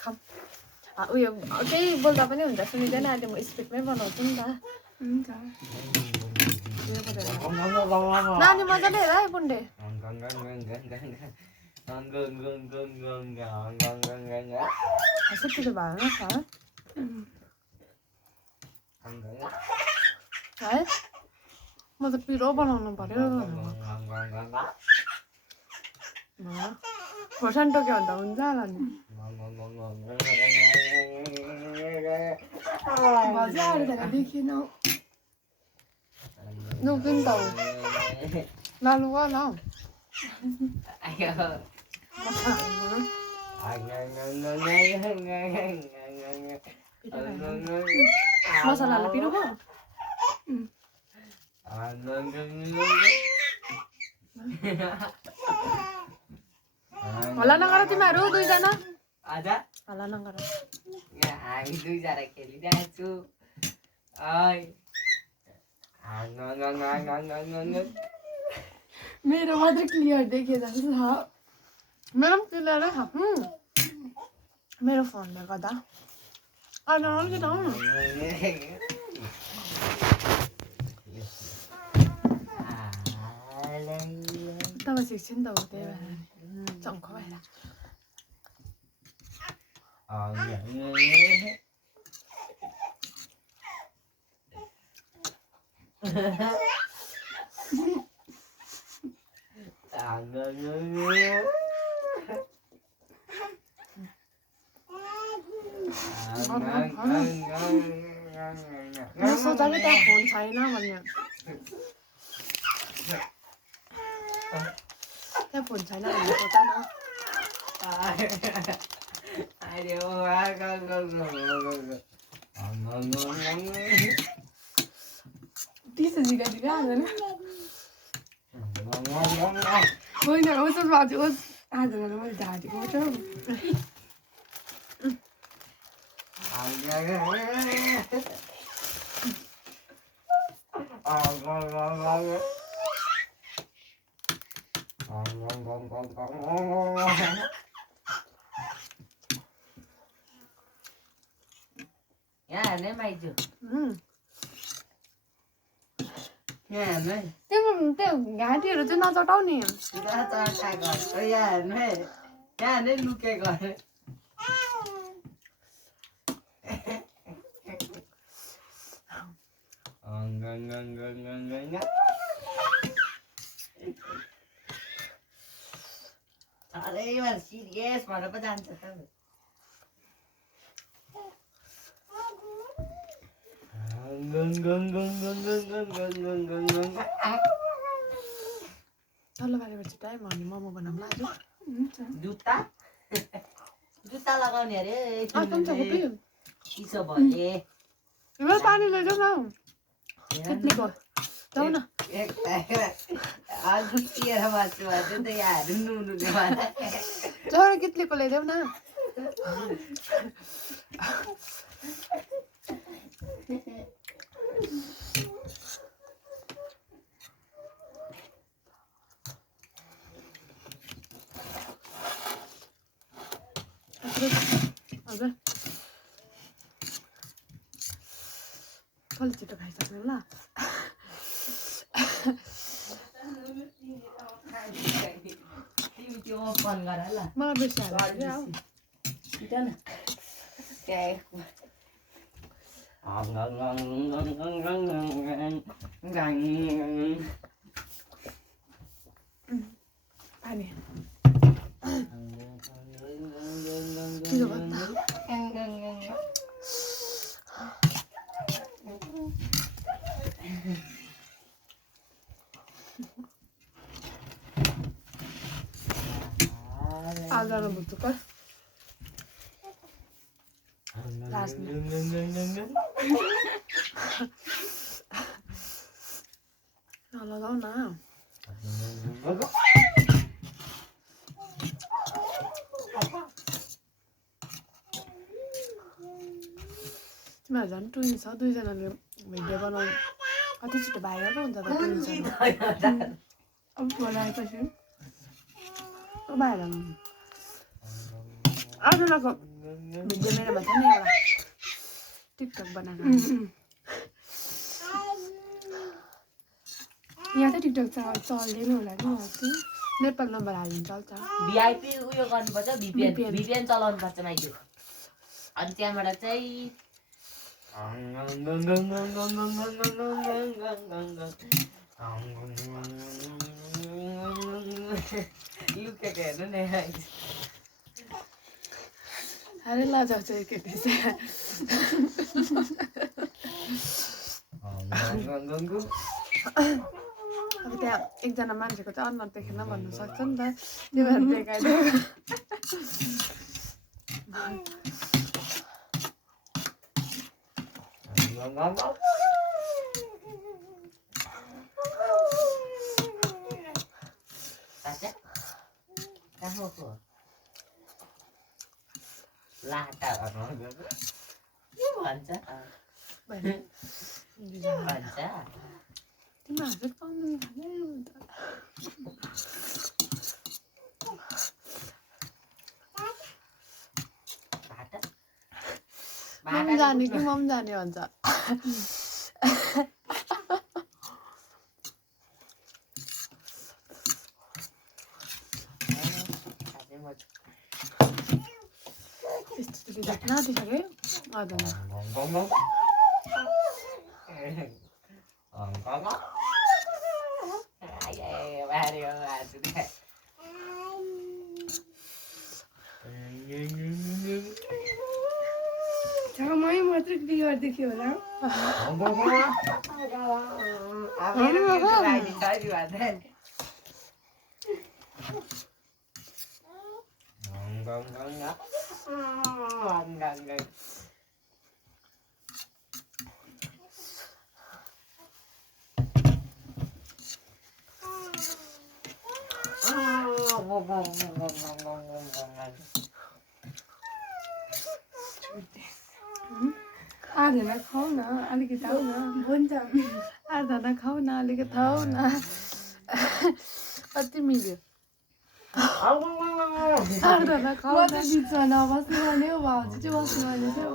खाम उयो केही बोल्दा पनि हुन्छ सुनिँदैन अहिले म स्पिडमै बनाउँछु नि त हुन्छ नानी मजाले हेर है बुन्डे पिरो भएन है म त पिरो बनाउनु पर्यो खोर्सानी टोक्यो भने त हुन्छ होला नि मजा आएर देखिन लुकिन त नलुगा न मसलाले पिरो भयो होला नगर तिमीहरू दुईजना होला नगर हामी दुईजना खेलिरहेको छु मेरो मात्रै क्लियर देखिए जस्तो छ मेरो पनि क्लियर छ मेरो फोनले गर्दा अलिकति आउनु तपाईँ सिक्छु नि त हो त्यही भएर चङ्ख भएर सोचा कि त्यहाँ फोन छैन भन्ने त्यहाँ फोन छैन भन्ने सोचा न तिसो जिगा जिगा हाल्दैन होइन उस बाजु उस आज मैले झाँटेको छ यहाँ नै माइजु त्यो घाँटीहरू चाहिँ नचटाउने यहाँ नै लुकेको अरे सिरियस भएर पो जान्छ त तल्लो बारेपछि टाइम हो नि मोमो बनाउँला आज जुत्ता जुत्ता लगाउने अरे चिसो भयो पानी लैजाऊ न कितनीको जाऊ न जरा कितलीको ल्याइदेऊ न हजुर कहिले छिटो खाइसक्नु ल मलाई बेसी Agora muito caro. Não, não. तिमीहरू झन् ट्विन्स छ दुईजनाले भिडियो बनाउनु कति छिटो भाइरल पो हुन्छ त ट्विन्स अब बनाएपछि भाइरल आजको भिडियो मेरोमा छ नि एउटा टिकटक बनाएर यहाँ त टिकटक चल्दैन होला नि हजुर नेपाल नम्बर हाल्नु चल्छ भिआइपी उयो गर्नुपर्छ भिपिएन चलाउनु पर्छ माइजू अनि त्यहाँबाट चाहिँ लुकेको हेर्नु नि अरे लजाउँछ केटी चाहिँ अब त्यहाँ एकजना मान्छेको चाहिँ अनुहार देखेन भन्नु सक्छ नि त त्यो भएर देखाइदियो लाटा के भन्छ भन्छ तिमीहरू पाउनु मम जाने कि मम जाने भन्छ नातिसके छाउमै मात्रै बिगार देख्यो होला आधा खाऊ न अलिकति आऊ न हुन्छ आधा खाऊ न अलिकति खाऊ न कति मिल्यो आधा खाऊ म त बिचमा नबस्नु भने हो भाउजू चाहिँ बस्नु भने चाहिँ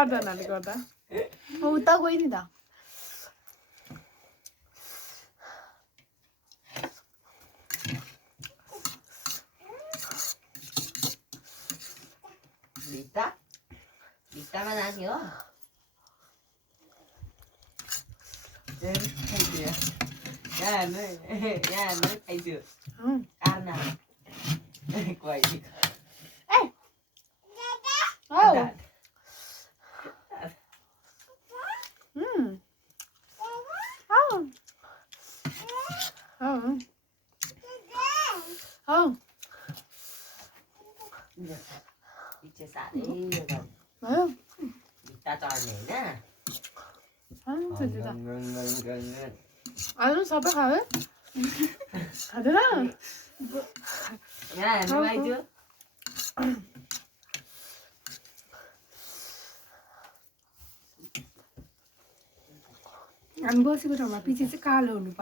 आधाले गर्दा उता गयो नि त भित्तामा जाने हो यहाँ खाइदियो कार्ना पछि साह्रै भित्ता चढ्ने होइन आलु सबै खायो खाँदैन यहाँ हेर्नु आइदियो हामी बसेको ठाउँमा पछि चाहिँ कालो हुनु